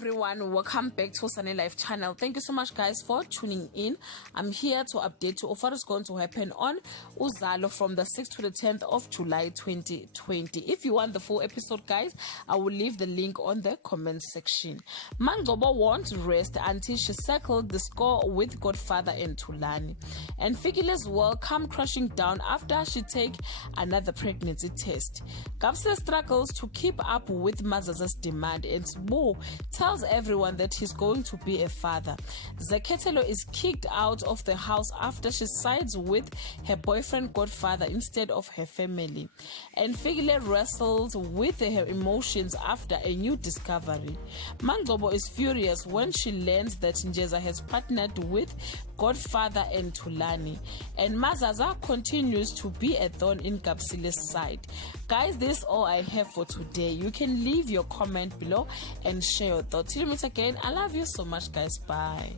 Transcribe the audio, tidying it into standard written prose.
everyone, welcome back to Sunny Life channel. Thank you so much guys for tuning in. I'm here to update you of what is going to happen on Uzalo from the 6th to the 10th of July 2020. If you want the full episode guys, I will leave the link on the comment section. Mangcobo won't rest until she settled the score with Godfather and Thulani, and Fikile's world come crashing down after she take another pregnancy test. Gabse struggles to keep up with Mazaza's demand, and Sbu tells everyone that he's going to be a father. Zeketelo is kicked out of the house after she sides with her boyfriend Godfather instead of her family. And Fikile wrestles with her emotions after a new discovery. Mangcobo is furious when she learns that Njeza has partnered with Godfather and Thulani. And Mazaza continues to be a thorn in Kapsile's side. Guys, this is all I have for today. You can leave your comment below and share your thoughts. Till we meet again, I love you so much guys. Bye.